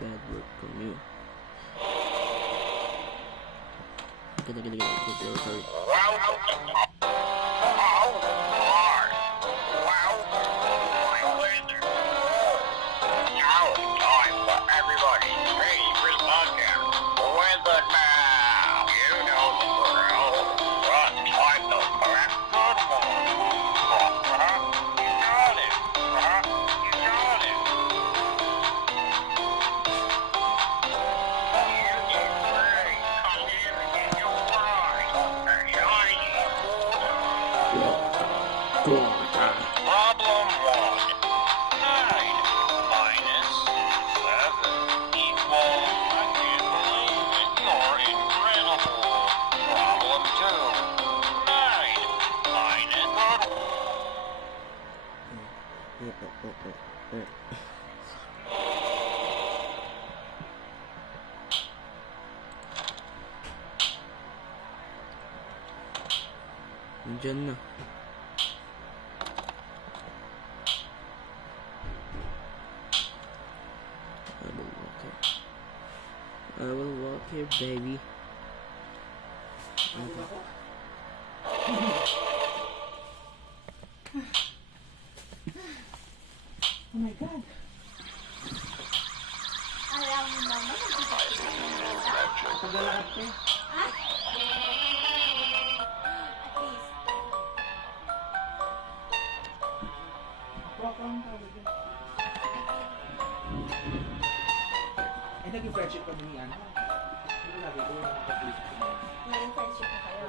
bad work from you. Sorry. Problem 1. 9 minus 7 equals, I can't believe it, you're incredible. Problem 2. 9 minus... Nandyan na. I will walk here, baby. Oh my God. Alam mo naman, Paglalakad ko eh. at least. Ako ang tawag yun. Eh, naging friendship kami ni Ano. Hindi ko sabi ko, nakapag-friendship ko na. Naging friendship na kayo.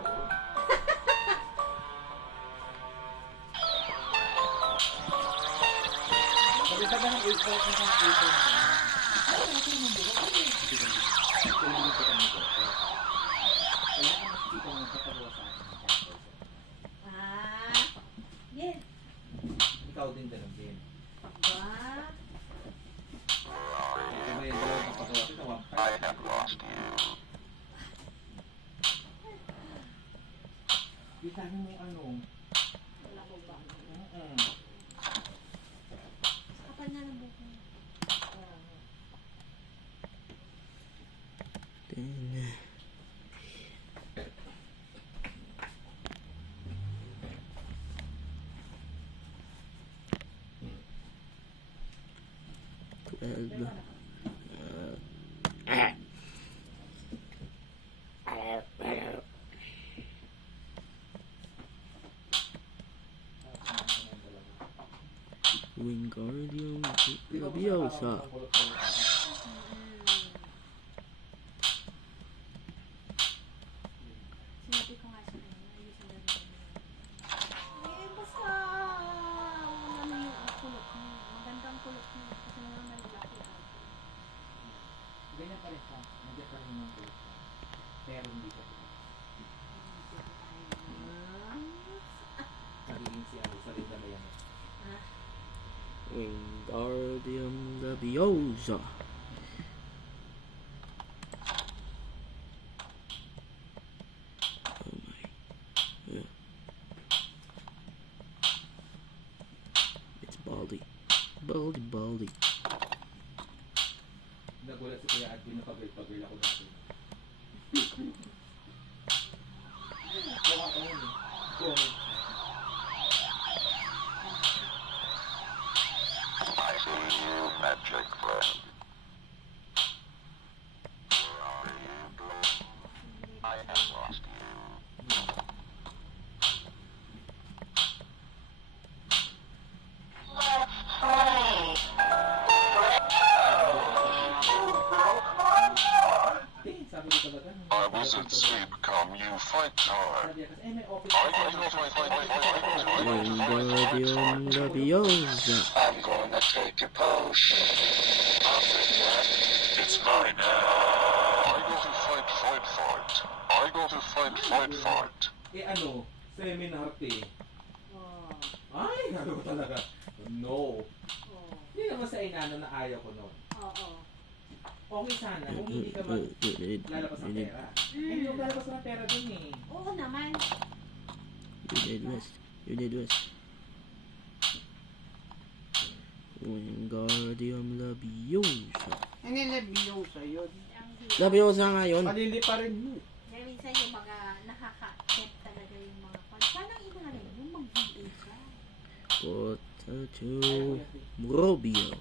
Sabi ka ba ng 8 ng 8 ay, natin yung buka ko eh. Hindi ko kami ko. Kaya ka makikita mo sa pagawa sa akin. Ah, yes. Ikaw din ganun din. Ba? Ito ba yung dalawang kapagawa kita? I have lost you. Di tayo may ano. Wala ko ba? Sa kapal na ng buko. Wingardium Leviosa. Sinabi ko nga sa kanya, ayusin na rin. Eh, basta, ano yung kulot mo. Magandang kulot mo. Kasi naman malalaki ako. Ganyan pa rin siya. Nandiyan pa rin yung kulit siya. Pero hindi siya kulit. Nagiging si Ano, sa Linda Mayan. Wingardium Leviosa. Oh my. Yeah. It's Baldi. Baldi. Nagulat si Kuya Adwin na pagay-pagay ako dati. Mukha ka yun eh. Comment. I see you, magic friend. Where are you, Bloom? I have lost you. Let's play. Eh, sabi ko talaga. I was at sea, become you fight time. Sabi niya kasi, may office. Wingardium Leviosa. I'm gonna take your potion. It's mine now. I go to fight. I go to fight. Eh ano, seminar eh. Oh. Ay, sabi ko talaga. No. Oh. Hindi naman sa inano na ayaw ko nun. Oo. Okay sana kung hindi ka lalabas ng pera. Eh, hindi ko lalabas ng pera dun eh. Oo naman. You did West. Wingardium Leviosa. Hindi, Leviosa yun. Ang hirap. Labiosa nga yun. Palili pa rin mo. Kaya minsan yung mga nakaka-get talaga yung mga kwan. Sana inarin yung mag-VA ka. Potato Robio.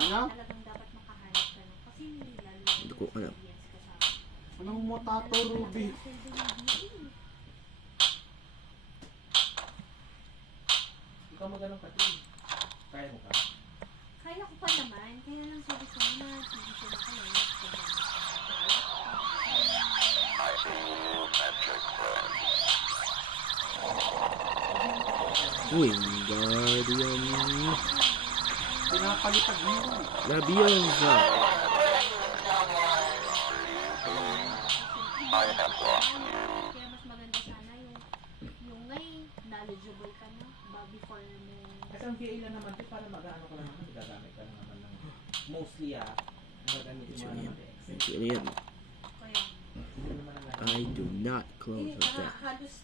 Ano? Talagang dapat makahanap ka nun. Kasi hindi lalo Hindi ko alam. experience ka sa akin. Anong motato, Ruby? Sweldo ng VA. Ikaw magalang pati. Kaya mo ka? Kaya ko pa naman. Kaya lang sabi ko na hindi ko na kaya. I see you, magic friend. Wingardium Pinapalitag mo. Labiosa. I have lost you. Kaya mas maganda sana yung ngay knowledgeable ka na before mo. Kasi ang VA lang naman ito para mag-ano ka lang naman. Gagamit ka lang naman ng mostly gagamit yung mga naman Excel. Actually, yan. Kaya, Hindi naman ang I do not close with that. halos,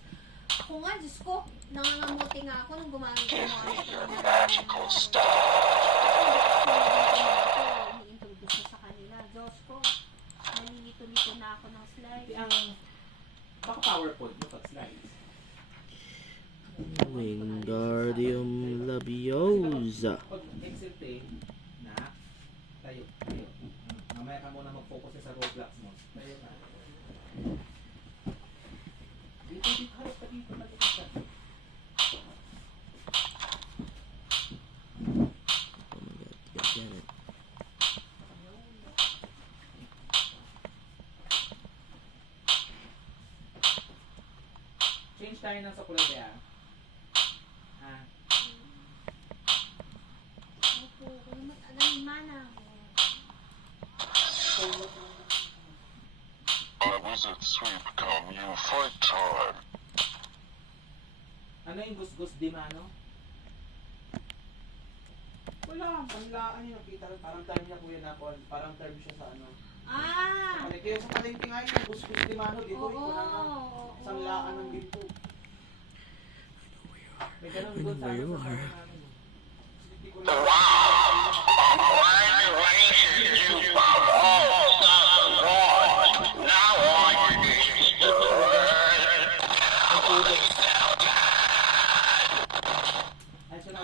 ako nga, Diyos ko, nangangamuti nga ako nung gumamit ng mga Magical stuff. Ini-introduce ko sa kanila. Diyos ko, nalilito-lito na ako ng slide. Ang baka PowerPoint mo pag slides. Wingardium Labiosa. Pag Excel na tayo. Mamaya ka muna mag-focus sa Roblox mo. Tayo na. Dito, harap ka dito. Malapit ka. Oh my god, god damn it. Change tayo ng sa kulay kaya. Ha? Opo, kung matagal mana. I wizard sweep come, you fight time. Ano yung gus-gus di mano? Wala, panlaan niya nakita ko. Parang term niya kuya na parang term siya sa ano. Ah! Kaya sa palengke nga yung gus-gus di mano dito. Oo, Iko na nga. oo. Sanglaan ng ginto. May ganun doon sa Where you ano sa are. namin. Hindi ko lang. Congratulations, you found all the Lord. Now all you need is to learn. Ay, siya na.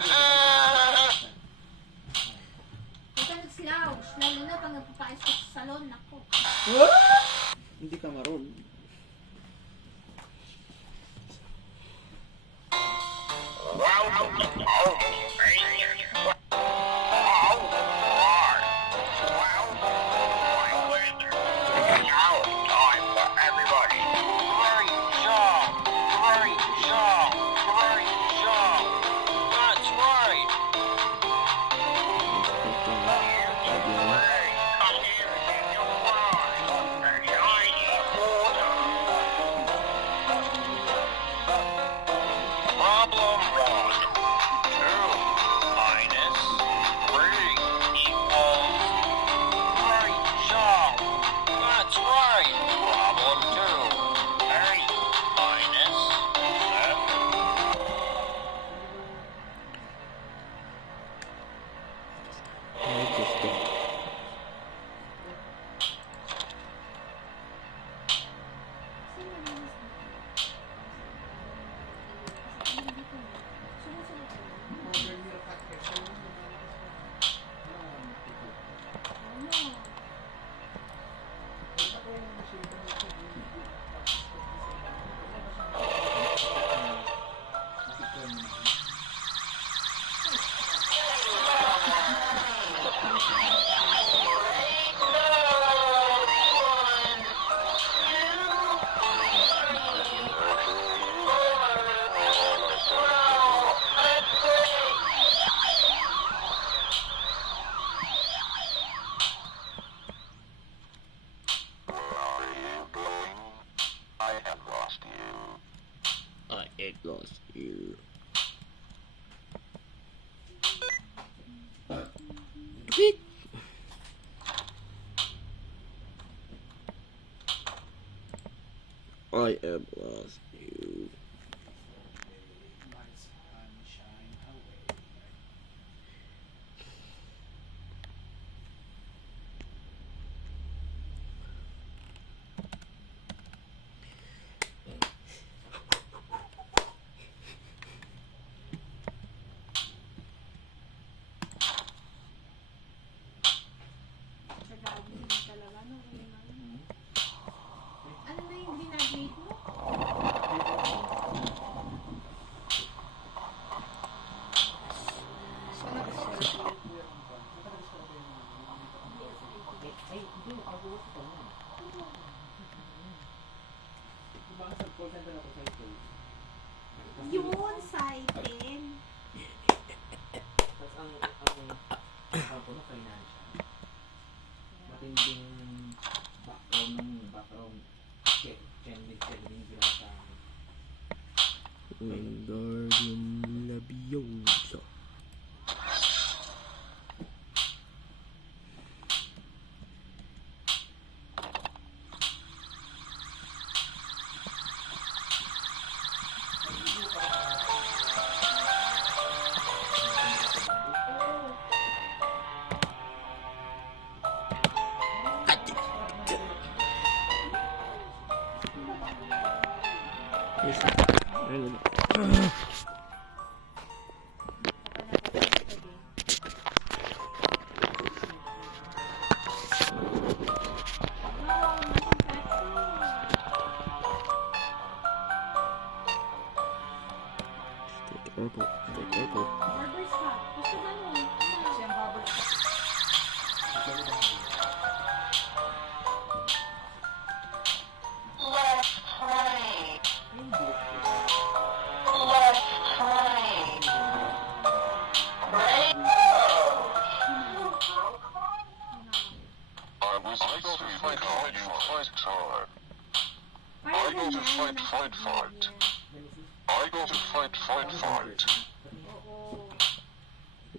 Huwag ka nag-slouch. Lalo na pag nagpapais ka sa salon. Nako. Hindi ka maroon. Welcome to Pennsylvania. All right. Well, my winter. Now it's time for everybody. Great job. Great job. Great job. That's right. Hey, come here and get your prize. A shiny water. Problem 1. 2 minus 3 equals. Great job. That's right. Problem 2. 8 minus 7. I just did. Kasi malinis dito. Kasi dito na. Sumusunod ka lang. Modern meal cut kasi. Ano? Where are you going? I have lost you. I ain't lost you. Beep. I am lost you. call center ako sa ito. Yun, Saiten. Tapos ang ko na financial. Matinding background check, channeling sila sa Wingardium Leviosa. Yes. Ayun. Stay careful. Stay careful. Barber's Cup. Gusto ba mo? kasi ang bubble Let's play. hindi. Let's play. I was I got to fight hard, you fight hard. I go to fight, fight, fight. I go to fight, fight, fight. Oo.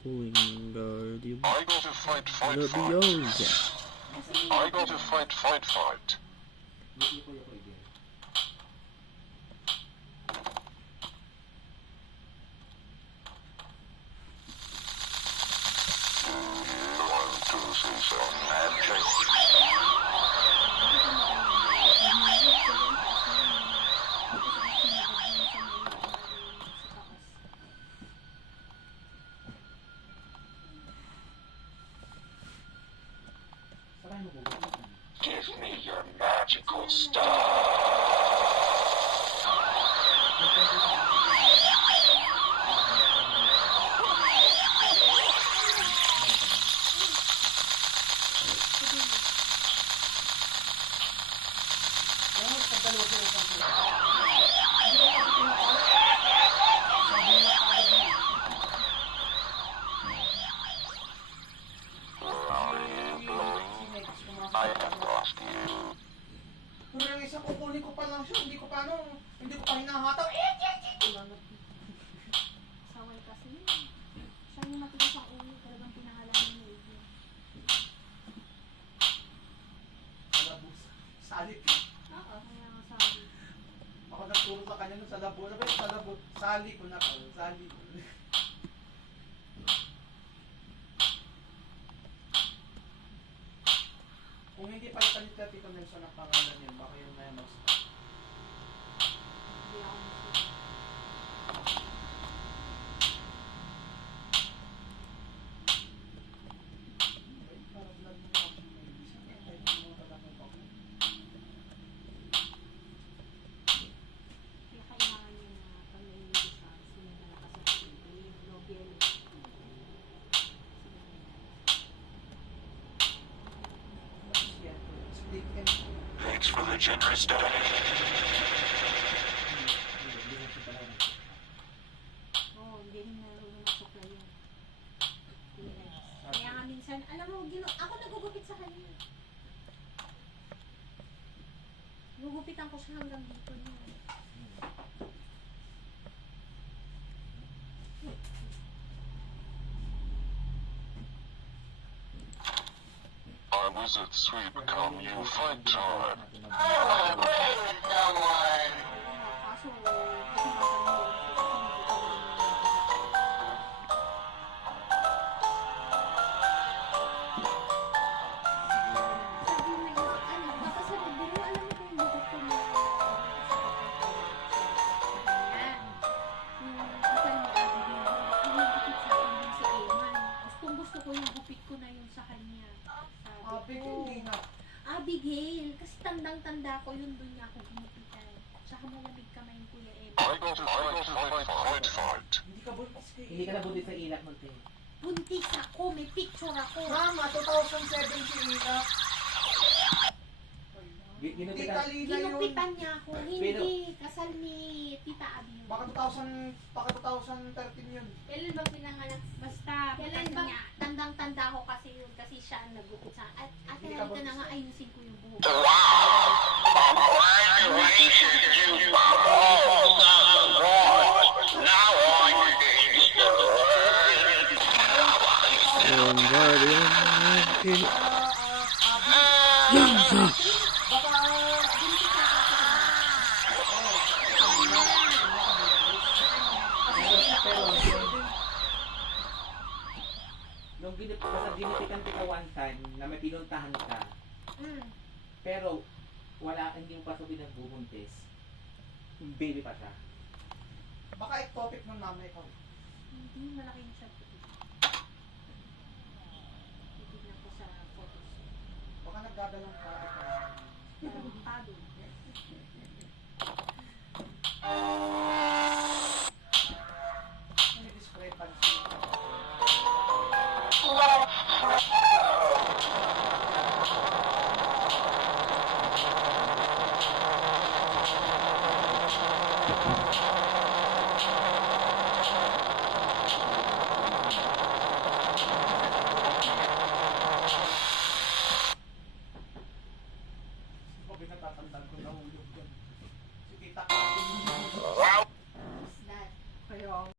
Wingardium I go to fight, fight, fight. Leviosa. Kasi I go to fight, fight, fight. Yuko again. One, two, three, four, and three. Sakay mo po. Give me your magical stuff. Ano sa dalawa sila sa sila? Where are you going? I have lost you. Pero yung isang kukunin ko pa lang siya, hindi ko pa hinahataw. Saway kasi yun. Siya yung matigas ang ulo. Talagang pinangalanan ni Adrian. Salabos. Salit. Oo. Kaya nga sabi. Ako nagturo sa kanya nun sa labo. Sabi ko sa labo. Sali ko na ako. Sali ko. Kung hindi pa ipalit ka Tito Nelson ang pangalan yun, baka yun na yung mag-stop. Hindi ako masaya. Parang vlog mo ako may isa. Kahit hindi mo talaga yung pako. Kaya kailangan niya na pag nainig siya, sinundan na kasi yung Nobel. Tapos yan. Split and... Thanks for the generous donation. Oo, hindi rin marunong supply yun. Kaya nga minsan, alam mo, ako nagugupit sa kanya. Gugupitan ko siya hanggang dito niya. I was at sweet come you fight hard. I wanna play with someone. Kaso, kasi gusto ko yung gupit ko na yun sa kanya. Sabi ko, Hindi na. Abigail, kasi tandang-tanda ko yun doon niya ako ginupitan. Tsaka malamig kamay yung Kuya Ed. I go to fight, fight. Hindi ka buntis ka Hindi ka nabuntis sa ilak mo, te. Buntis ako, may picture ako. Mama, 2007 si Ila. Ginupitan. Tita Lina yun. Ginupitan niya ako. Pero- Hindi. Kasal ni Tita Abi. Baka 2013 yun. Kailan ba pinanganak? Basta. Kailan ba? Tandang-tanda ko kasi yun. Kasi siya ang nagukot sa akin. Ate, halika na nga ayusin ko yung buhok. Yung guardian natin. Nung ginipitan kita one time na may pinuntahan ka, pero hindi mo pa ito pinagbubuntis, baby pa siya. Baka ectopic ng mama ikaw. Hindi, malaki yung siya. Titignan ko sa photos. Baka nagdadalang ka. Tarantado. May discrepancy. Pag natatandaan ko nahulog yan. Si Tita Kati. Is that?